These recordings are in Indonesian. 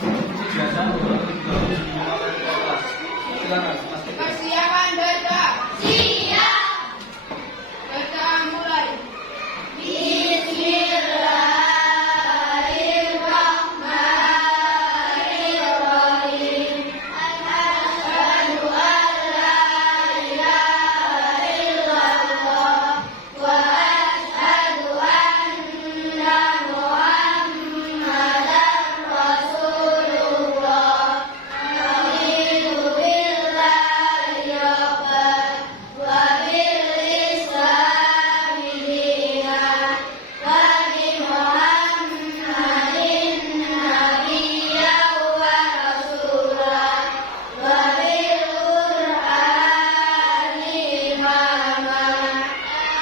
biasa silakan Mas Titi. Persiapan baca. Siap. Bacaan mulai. Bismillahirrahmanirrahim. Asyhadu an la ilaha illallah wa asyhadu anna Muhammadan Rasulullah. Raditu billahi rabban wa bil islami dinan wa bi Muhammadin nabiyyan wa rasulan wa bil Qur'ani imaman.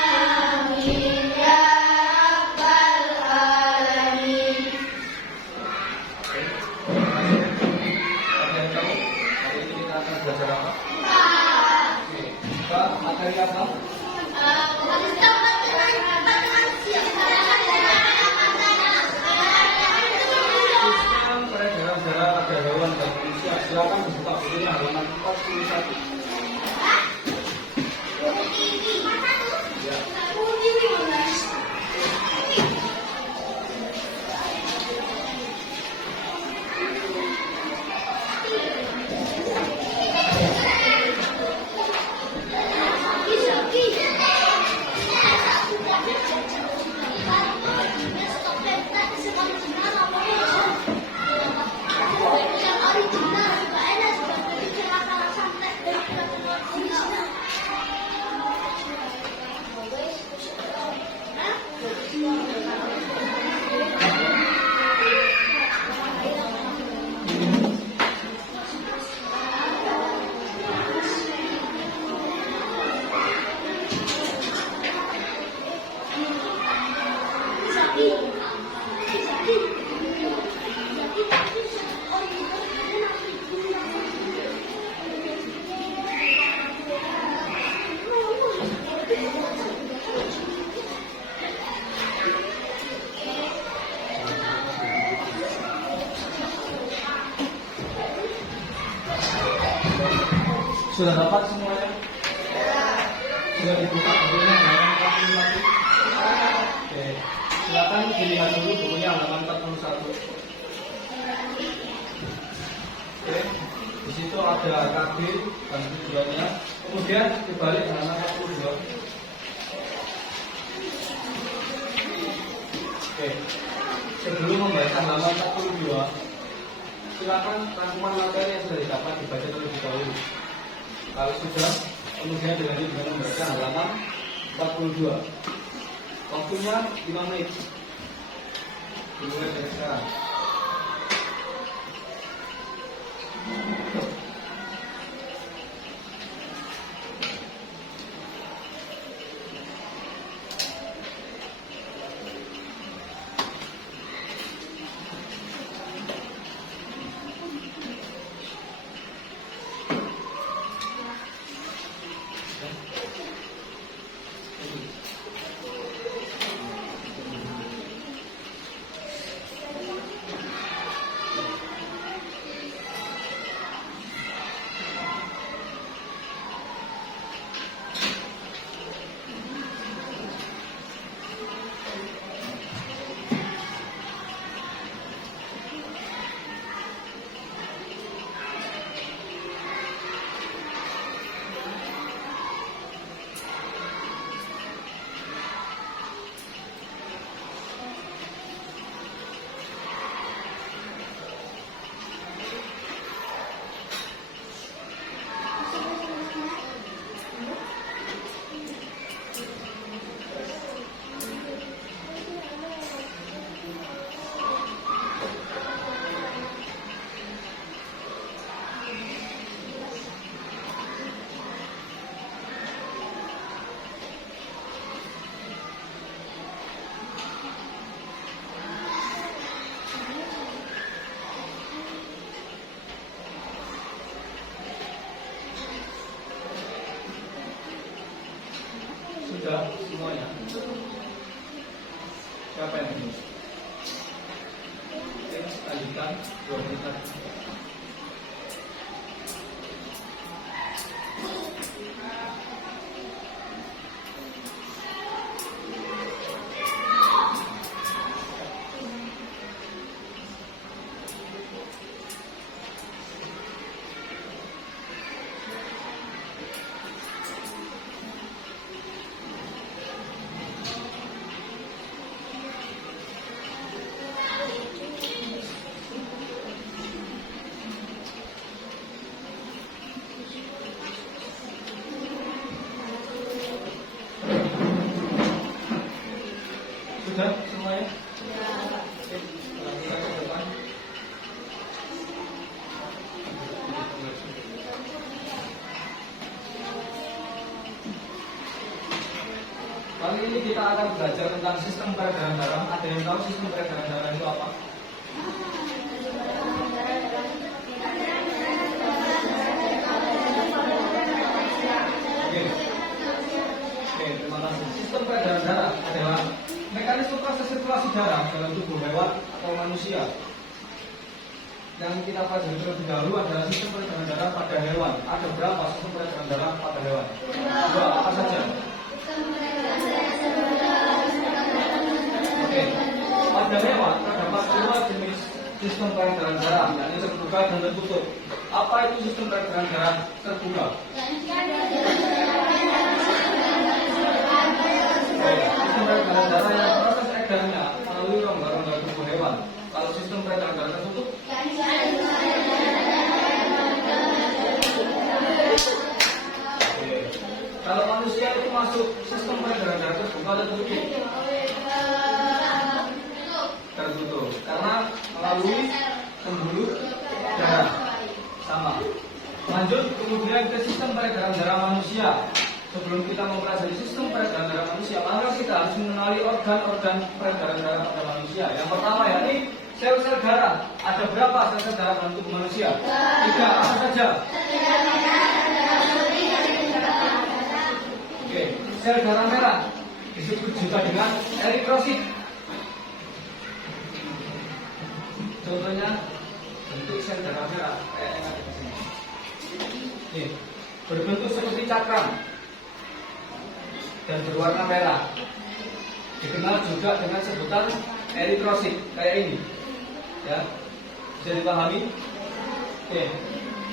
Amin ya rabbal alamin. Ada yang tahu hari ini kita akan belajar apa? Oke. Pak, materi apa? Sistem peredaran darah pada hewan dan manusia. Silakan dibuka bukunya halaman 41. Ya. Sudah dapat semuanya? Sudah dibuka bukunya halaman 41. Oke, silakan dilihat dulu bukunya halaman 41. Oke, di situ ada tabel dan tujuannya. Kemudian dibalik halaman 42. Oke, sebelum membaca halaman 42, silakan rangkuman materi yang sudah didapat dibaca terlebih dahulu. Kalau sudah, kemudian dilanjut dengan membaca halaman 42. Waktunya 5 menit. Dimulai dari sekarang. lanjutkan 2 menit lagi. Sudah semuanya? Oke, kita ke depan. Kali ini kita akan belajar tentang sistem peredaran darah. Ada yang tahu sistem peredaran darah itu apa? Oke, terima kasih. Sistem peredaran darah adalah mekanisme proses sirkulasi darah dalam tubuh hewan atau manusia. Yang kita pelajari terlebih dahulu adalah sistem peredaran darah pada hewan. Ada berapa sistem peredaran darah pada hewan? 2, apa saja? Oke, pada hewan terdapat 2 jenis sistem peredaran darah, yakni terbuka dan tertutup. Apa itu sistem peredaran darah terbuka? Sistem peredaran darah yang proses edarnya melalui rongga-rongga tubuh hewan. Kalau sistem peredaran darah tertutup, kalau manusia itu masuk sistem peredaran darah terbuka atau tertutup? Tertutup, karena melalui pembuluh darah. Sama. Lanjut kemudian ke sistem peredaran darah manusia. Sebelum kita mempelajari sistem peredaran darah manusia, maka kita harus mengenali organ-organ peredaran darah pada manusia. Yang pertama yakni sel-sel darah. Ada berapa sel-sel darah dalam tubuh manusia? 3, apa saja? Oke, sel darah merah disebut juga dengan eritrosit. Contohnya bentuk sel darah merah kayak yang ada di sini. Nih, berbentuk seperti cakram dan berwarna merah. Dikenal juga dengan sebutan eritrosit kayak ini. Ya, bisa dipahami? Oke,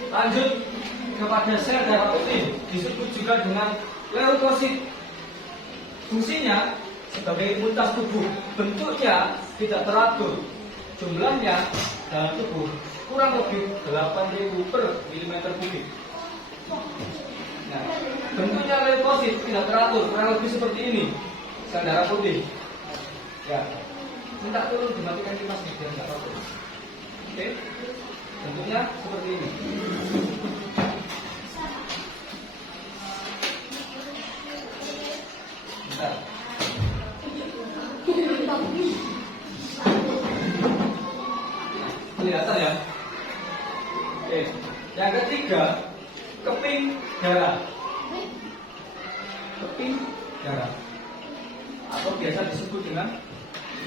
lanjut kepada sel darah putih disebut juga dengan leukosit. Fungsinya sebagai imunitas tubuh. Bentuknya tidak teratur. Jumlahnya dalam tubuh kurang lebih 8.000 per milimeter kubik. Nah, bentuknya leukosit tidak teratur, kurang lebih seperti ini. Sel darah putih. Ya, minta tolong dimatikan kipas biar nggak apa-apa. Oke, bentuknya seperti ini. Bentar. Kelihatan ya? Oke, yang ketiga keping darah. Keping darah atau biasa disebut dengan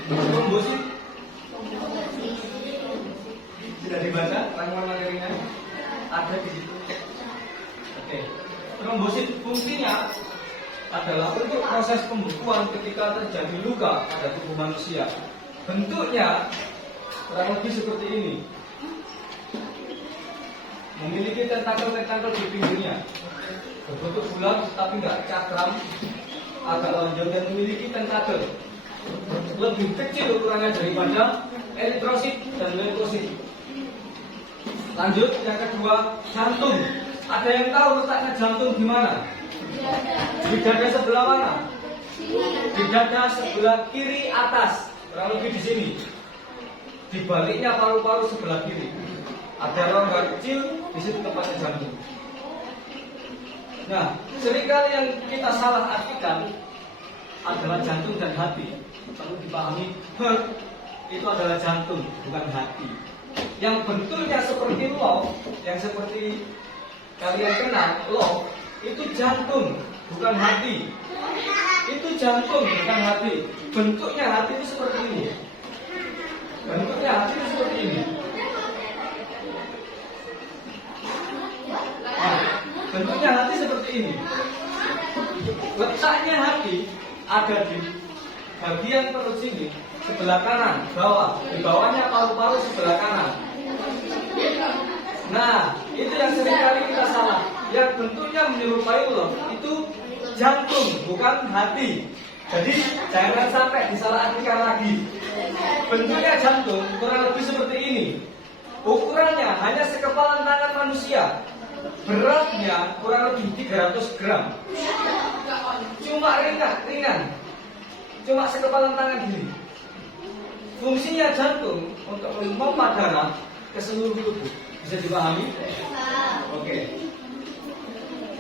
trombosit. Sudah dibaca rangkuman materinya? Ada di situ. Oke, trombosit fungsinya adalah untuk proses pembekuan ketika terjadi luka pada tubuh manusia. Bentuknya kurang lebih seperti ini. Memiliki tentakel-tentakel di pinggirnya. Berbentuk bulat tapi nggak cakram, agak lonjong dan memiliki tentakel. Lebih kecil ukurannya daripada eritrosit dan leukosit. Lanjut yang kedua, jantung. Ada yang tahu letaknya jantung di mana? Di dada sebelah mana? Di dada sebelah kiri atas, kurang lebih di sini. Di baliknya paru-paru sebelah kiri. Ada rongga kecil di situ tempatnya jantung. Nah, seringkali yang kita salah artikan adalah jantung dan hati. Perlu dipahami, heart itu adalah jantung, bukan hati. Yang bentuknya seperti love, yang seperti kalian kenal, love, itu jantung, bukan hati. Itu jantung, bukan hati. Bentuknya hati itu seperti ini. Bentuknya hati itu seperti ini. ini. Letaknya hati ada di bagian perut sini, sebelah kanan, bawah. Di bawahnya paru-paru sebelah kanan. Nah, itu yang seringkali kita salah. Yang bentuknya menyerupai ulo itu jantung, bukan hati. Jadi jangan sampai disalahartikan lagi. Bentuknya jantung kurang lebih seperti ini. Ukurannya hanya sekepalan tangan manusia. Beratnya kurang lebih 300 gram. Cuma ringan. Cuma sekepalan tangan gini. Fungsinya jantung untuk memompa darah ke seluruh tubuh. Bisa dipahami? Oke.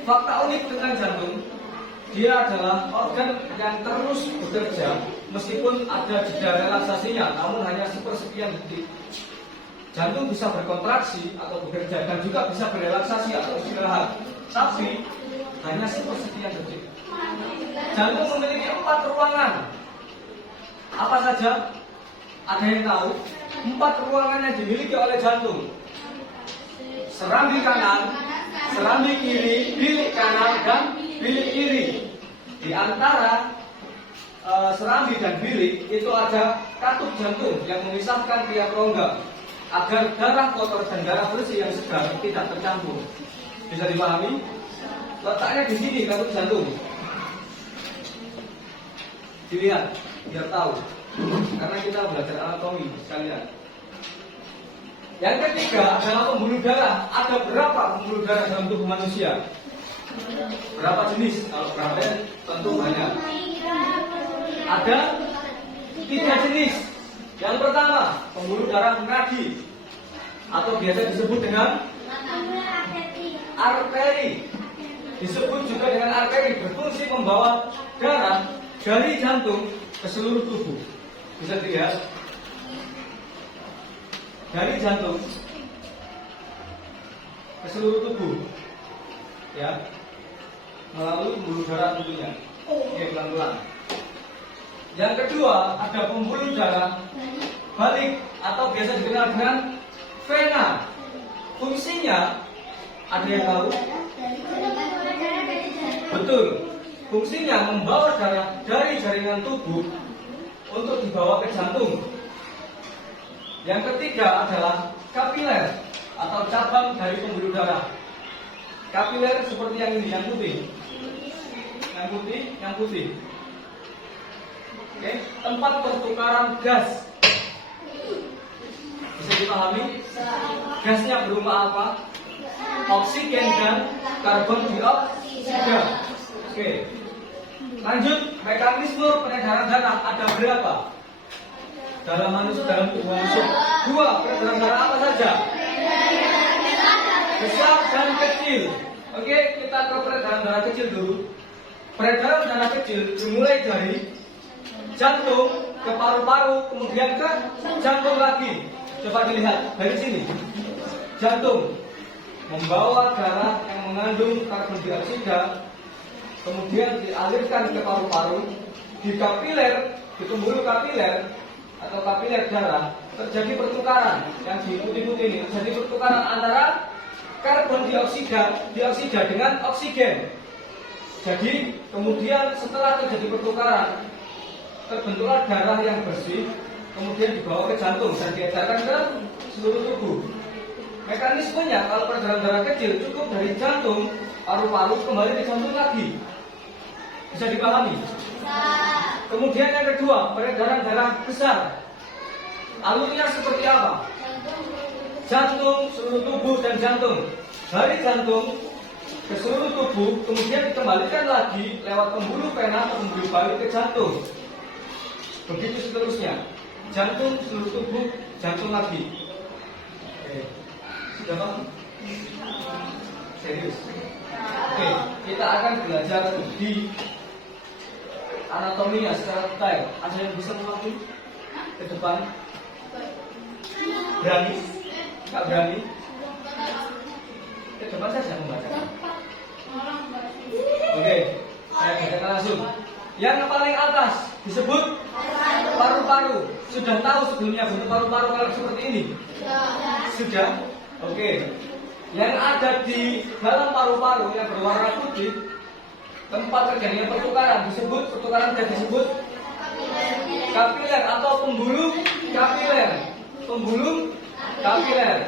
Fakta unik tentang jantung, dia adalah organ yang terus bekerja meskipun ada jeda relaksasinya, namun hanya sepersekian detik. Jantung bisa berkontraksi atau bekerja dan juga bisa berelaksasi atau istirahat, tapi hanya sepersekian detik. Jantung memiliki 4 ruangan. Apa saja? Ada yang tahu? 4 ruangan yang dimiliki oleh jantung. Serambi kanan, serambi kiri, bilik kanan, dan bilik kiri. Di antara serambi dan bilik itu ada katup jantung yang memisahkan tiap rongga agar darah kotor dan darah bersih yang segar tidak tercampur. Bisa dipahami? Letaknya di sini katup jantung. Dilihat, biar tahu. Karena kita belajar anatomi sekalian. Yang ketiga adalah pembuluh darah. Ada berapa pembuluh darah dalam tubuh manusia? Berapa jenis? Kalau berapa tentu banyak. Ada 3 jenis. Yang pertama, pembuluh darah nadi atau biasa disebut dengan arteri. Disebut juga dengan arteri, berfungsi membawa darah dari jantung ke seluruh tubuh. Bisa dilihat dari jantung ke seluruh tubuh, ya, melalui pembuluh darah tentunya. Oke, pelan-pelan. Yang kedua ada pembuluh darah balik atau biasa dikenal dengan vena. Fungsinya ada yang tahu? Betul. Fungsinya membawa darah dari jaringan tubuh untuk dibawa ke jantung. Yang ketiga adalah kapiler atau cabang dari pembuluh darah. Kapiler seperti yang ini, yang putih. Yang putih. Oke, tempat pertukaran gas. Bisa dipahami? Gasnya berupa apa? Oksigen dan karbon dioksida. Oke. Lanjut, mekanisme peredaran darah ada berapa? Dalam manusia, dalam tubuh manusia. 2, peredaran darah apa saja? Besar dan kecil. Oke, kita ke peredaran darah kecil dulu. Peredaran darah kecil dimulai dari jantung ke paru-paru, kemudian ke jantung lagi. Coba dilihat dari sini. Jantung membawa darah yang mengandung karbon dioksida, kemudian dialirkan ke paru-paru. Di kapiler, di pembuluh kapiler atau kapiler darah terjadi pertukaran yang di putih-putih ini, terjadi pertukaran antara karbon dioksida dengan oksigen. Jadi kemudian setelah terjadi pertukaran terbentuklah darah yang bersih, kemudian dibawa ke jantung dan diedarkan ke seluruh tubuh. Mekanismenya kalau peredaran darah kecil cukup dari jantung, paru-paru kembali ke jantung lagi. Bisa dipahami? Kemudian yang kedua, peredaran darah besar. Alurnya seperti apa? Jantung, seluruh tubuh dan jantung. Dari jantung ke seluruh tubuh, kemudian dikembalikan lagi lewat pembuluh vena atau pembuluh balik ke jantung. Begitu seterusnya. Jantung, seluruh tubuh, jantung lagi. Oke. Sudah paham? Serius? Oke, kita akan belajar di anatominya secara detail. Ada yang bisa mengakui ke depan? Berani? Nggak berani? Ke depan saja membaca. Oke, saya bacakan langsung. Yang paling atas disebut paru-paru. Sudah tahu sebelumnya bentuk paru-paru kalau seperti ini? Sudah? Oke. Yang ada di dalam paru-paru yang berwarna putih tempat terjadinya pertukaran disebut pertukaran darah disebut kapiler atau pembuluh kapiler. Pembuluh kapiler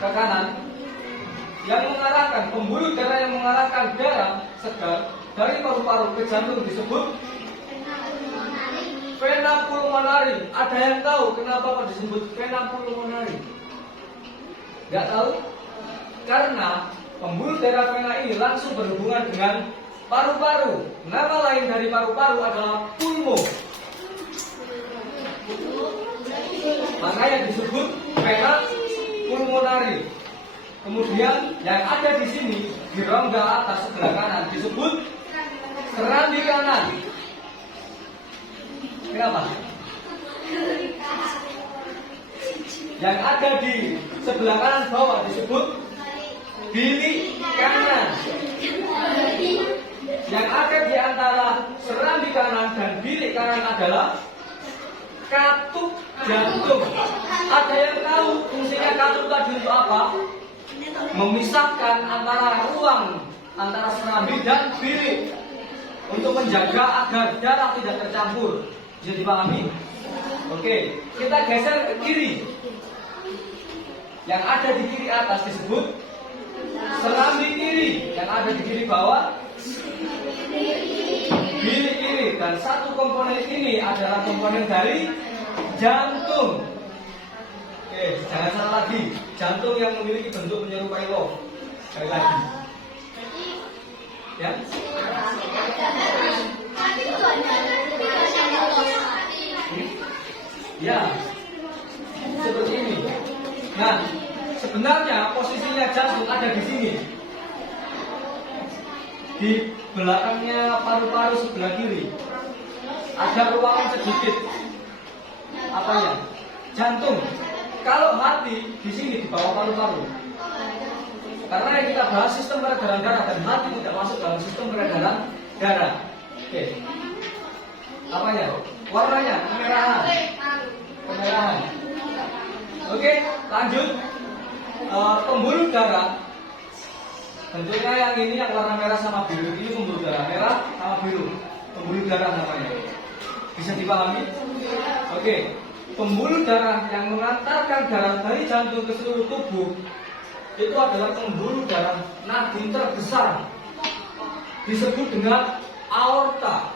ke kanan yang mengarahkan pembuluh darah yang mengarahkan darah segar dari paru-paru ke jantung disebut vena pulmonari. Ada yang tahu kenapa kok disebut vena pulmonari? Nggak tahu? Karena pembuluh darah vena ini langsung berhubungan dengan paru-paru. Nama lain dari paru-paru adalah pulmo. Makanya disebut vena pulmonari. Kemudian yang ada di sini di rongga atas sebelah kanan disebut serambi kanan. Kenapa? Yang ada di sebelah kanan bawah disebut bilik kanan. Yang ada di antara serambi kanan dan bilik kanan adalah katup jantung. Ada yang tahu fungsinya katup tadi untuk apa? Memisahkan antara ruang antara serambi dan bilik untuk menjaga agar darah tidak tercampur. Bisa dipahami? Oke, kita geser ke kiri. Yang ada di kiri atas disebut serambi kiri. Yang ada di kiri bawah bilik kiri. Dan satu komponen ini adalah komponen dari jantung. Oke, jangan salah lagi. Jantung yang memiliki bentuk menyerupai love. Sekali lagi. Ya. Ya. Seperti ini. Nah, sebenarnya posisinya jantung ada di sini. Di belakangnya paru-paru sebelah kiri. Ada ruangan sedikit. Apanya? Jantung. Kalau hati di sini di bawah paru-paru. Karena yang kita bahas sistem peredaran darah dan hati tidak masuk dalam sistem peredaran darah. Oke. Apanya? Warnanya kemerahan. Kemerahan. Oke, lanjut. Pembuluh darah. Tentunya yang ini yang warna merah sama biru. Ini pembuluh darah merah sama biru. Pembuluh darah namanya. Bisa dipahami? Oke. Pembuluh darah yang mengantarkan darah dari jantung ke seluruh tubuh itu adalah pembuluh darah nadi terbesar, disebut dengan aorta.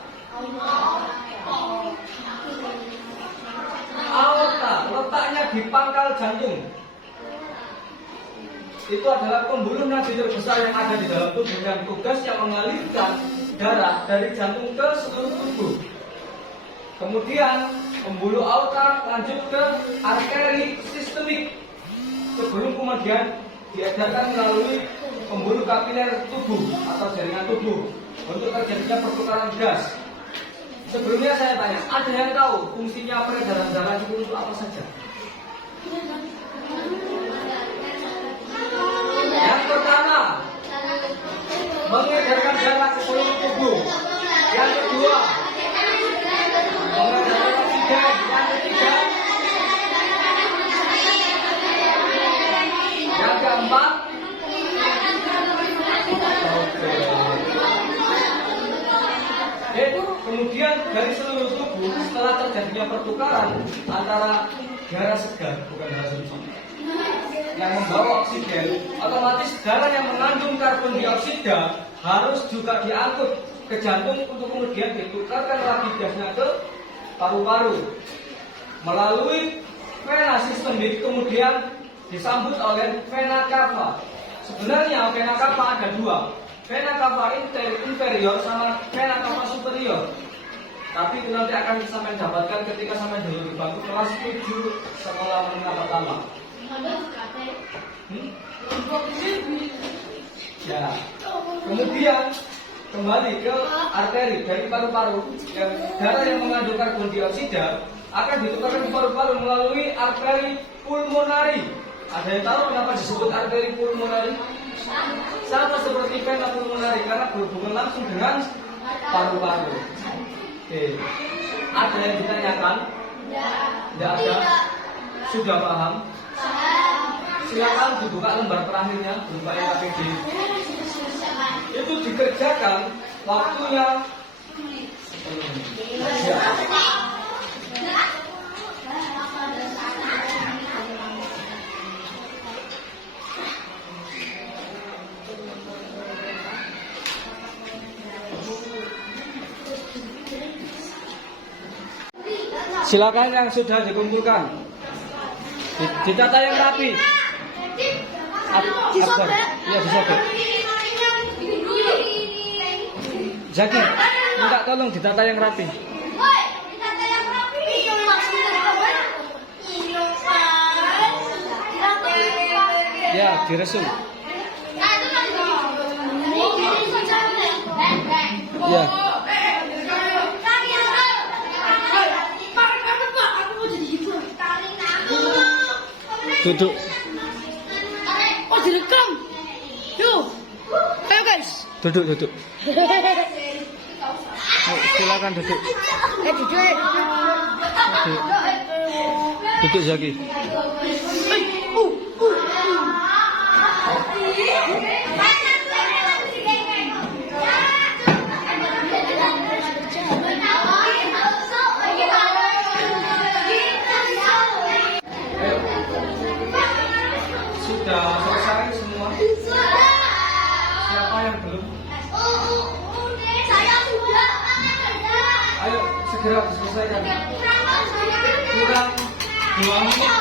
Aorta letaknya di pangkal jantung. Itu adalah pembuluh nadi terbesar yang ada di dalam tubuh dan tugas yang mengalirkan darah dari jantung ke seluruh tubuh. Kemudian pembuluh aorta lanjut ke arteri sistemik sebelum kemudian diedarkan melalui pembuluh kapiler tubuh atau jaringan tubuh untuk terjadinya pertukaran gas. Sebelumnya saya tanya, ada yang tahu fungsinya peredaran darah itu untuk apa saja? Yang pertama, mengedarkan darah ke seluruh tubuh. Yang kedua, mengedarkan oksigen. Yang ketiga, yang keempat, kemudian dari seluruh tubuh setelah terjadinya pertukaran antara darah segar, bukan darah suci, yang membawa oksigen, otomatis darah yang mengandung karbon dioksida harus juga diangkut ke jantung untuk kemudian ditukarkan lagi gasnya ke paru-paru melalui vena sistemik, kemudian disambut oleh vena cava. Sebenarnya vena cava ada dua, vena cava inferior sama vena cava superior. Tapi itu nanti akan sampai dapatkan ketika sampai dulu di bangku kelas 7 sekolah menengah pertama. Ya. Kemudian kembali ke arteri dari paru-paru, yang darah yang mengandung karbon dioksida akan ditukarkan ke paru-paru melalui arteri pulmonari. Ada yang tahu kenapa disebut arteri pulmonari? Sama seperti vena pulmonari karena berhubungan langsung dengan paru-paru. Oke. Ada yang ditanyakan? Tidak ada. Sudah paham? Silakan dibuka lembar terakhirnya berupa LKPD. itu dikerjakan waktunya ya. Silakan yang sudah dikumpulkan ditata yang rapi. Abdul, ya disobek. Zaki, minta tolong ditata yang rapi. Ya, diresum. Ya. Duduk. Oh, direkam. Yuk. Ayo guys. Duduk. Ayo, silakan duduk. Duduk. Duduk Zaki. Sudah selesai semua? Siapa yang belum? Saya sudah. Ayo segera diselesaikan. Kurang 2 menit.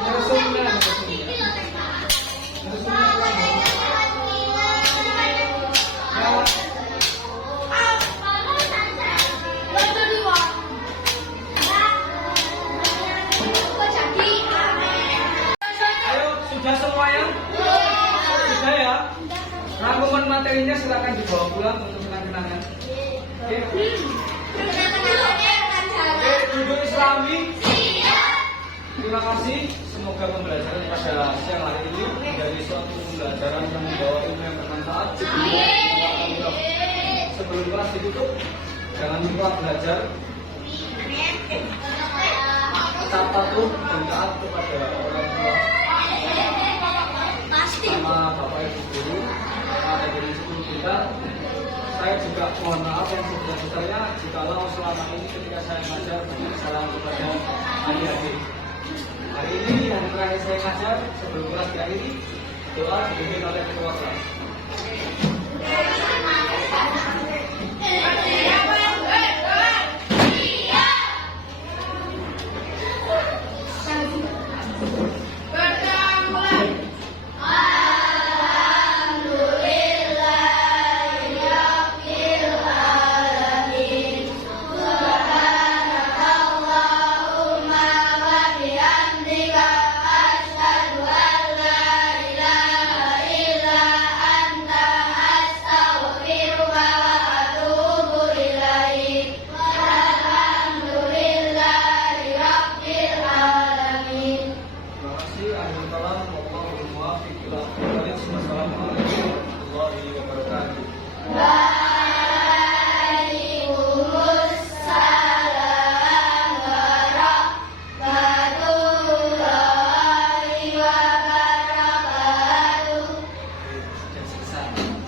Resumnya. Ayo, sudah semuanya? Sudah ya? Rangkuman materinya silakan dibawa pulang untuk kenang-kenangan. Oke. Oke, duduk Islami. Terima kasih. Semoga pembelajaran pada siang hari ini menjadi suatu pembelajaran yang membawa ilmu yang bermanfaat. Sebelum kelas ditutup, jangan lupa belajar tetap patuh dan taat kepada orang tua, sama bapak ibu guru, ada dari guru kita. Saya juga mohon maaf yang sebesar-besarnya jikalau selama ini ketika saya mengajar banyak kesalahan kepada adik-adik. Hari ini yang terakhir saya ngajar sebelum kelas diakhiri, doa dipimpin oleh ketua kelas.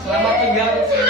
Selamat tinggal.